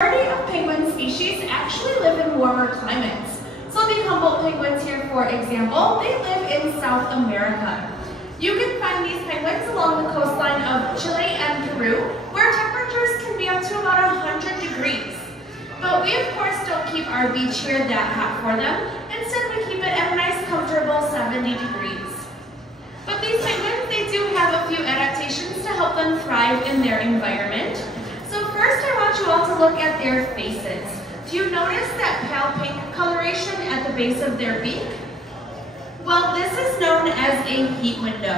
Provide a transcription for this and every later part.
Majority of penguin species actually live in warmer climates. So the Humboldt penguins here, for example, they live in South America. You can find these penguins along the coastline of Chile and Peru, where temperatures can be up to about 100 degrees. But we, of course, don't keep our beach here that hot for them. Instead, we keep it at a nice, comfortable 70 degrees. But these penguins, they do have a few adaptations to help them thrive in their environment. So first, I want you all to look at their faces. Do you notice that pale pink coloration at the base of their beak? Well, this is known as a heat window.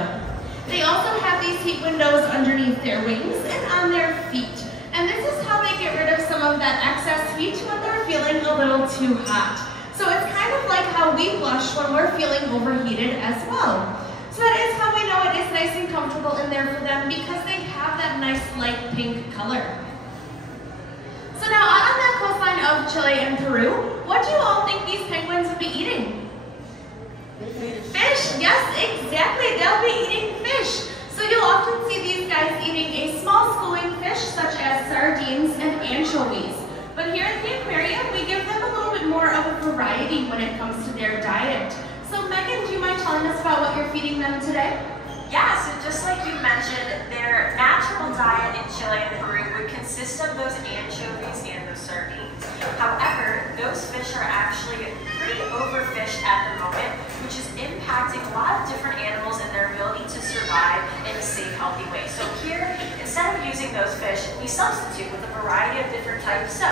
They also have these heat windows underneath their wings and on their feet. And this is how they get rid of some of that excess heat when they're feeling a little too hot. So it's kind of like how we blush when we're feeling overheated as well. So that is how we know it is nice and comfortable in there for them, because they have that nice light pink color. So now out on that coastline of Chile and Peru, what do you all think these penguins would be eating? Fish, yes, exactly, they'll be eating fish. So you'll often see these guys eating a small schooling fish such as sardines and anchovies. But here at the aquarium, we give them a little bit more of a variety when it comes to their diet. So Megan, do you mind telling us about what you're feeding them today? Yeah, so just like you mentioned, their natural diet in Chile and Peru would consist of those anchovies and those sardines. However, those fish are actually pretty overfished at the moment, which is impacting a lot of different animals and their ability to survive in a safe, healthy way. So here, instead of using those fish, we substitute with a variety of different types. So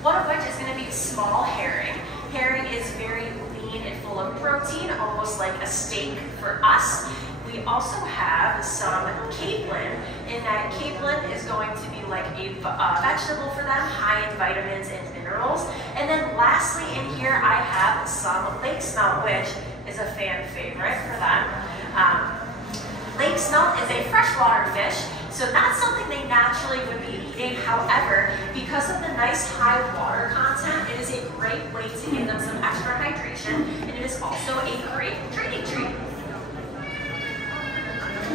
one of which is going to be small herring. Herring is very lean and full of protein, almost like a steak for us. We also have some capelin, and that capelin is going to be like a vegetable for them, high in vitamins and minerals. And then lastly in here I have some lake smelt, which is a fan favorite for them. Lake smelt is a freshwater fish, so that's something they naturally would be eating. However, because of the nice high water content, it is a great way to give them some extra hydration, and it is also a great training treat.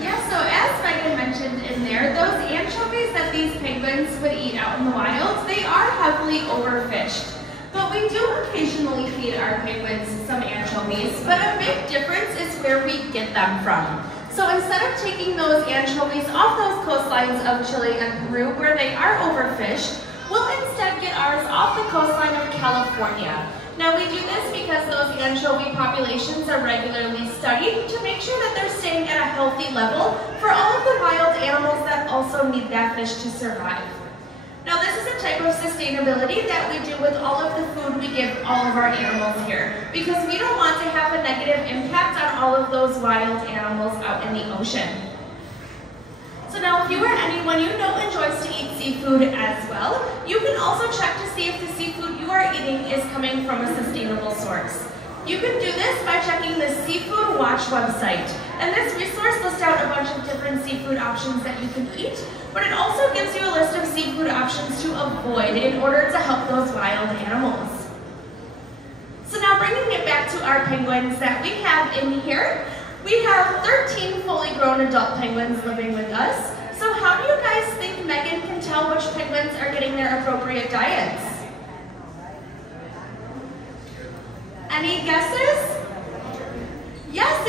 Yeah, so as Megan mentioned in there, those anchovies that these penguins would eat out in the wild, they are heavily overfished. But we do occasionally feed our penguins some anchovies, but a big difference is where we get them from. So instead of taking those anchovies off those coastlines of Chile and Peru where they are overfished, we'll instead get ours off the coastline of California. Now we do this because those anchovy populations are regularly studied to make sure that they're staying at a healthy level for all of the wild animals that also need that fish to survive. Now this is a type of sustainability that we do with all of the food we give all of our animals here, because we don't want to have a negative impact on all of those wild animals out in the ocean. So now if you or anyone you know enjoys to eat seafood as well, you can also check to see if the seafood you are eating is coming from a sustainable source. You can do this by checking the Seafood Watch website. And this resource lists out a bunch of different seafood options that you can eat, but it also gives you a list of seafood options to avoid in order to help those wild animals. So now bringing it back to our penguins that we have in here, we have 13 fully grown adult penguins living with us. So how do you guys think Megan can tell which penguins are getting their appropriate diets? Any guesses? Yes,